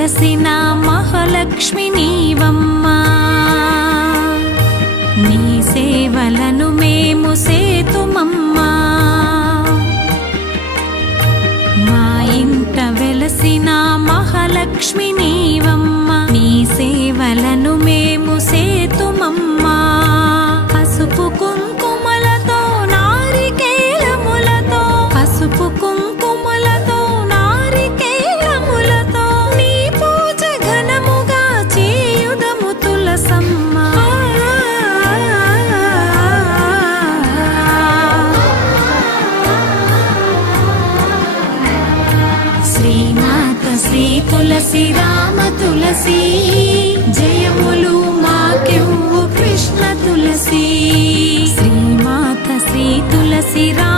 వెలసిన మహాలక్ష్మి నీవమ్మా, నీ సేవలను మేము సేతుమమ్మా. మా ఇంట వెలసిన మహాలక్ష్మి నీవమ్మా, నీ సేవలను మేము సేతుమమ్మా. పసుపు కుంకుమలతో నారికేలములతో, పసుపు కుంకుమలతో నారికేలములతో నీ పూజ ఘనముగా చేయుదము తులసమ్మ. శ్రీమాత శ్రీ తులసి రామ తులసి, జయములు మాకెవ్వు కృష్ణ తులసి. శ్రీమాత శ్రీ తులసి రామ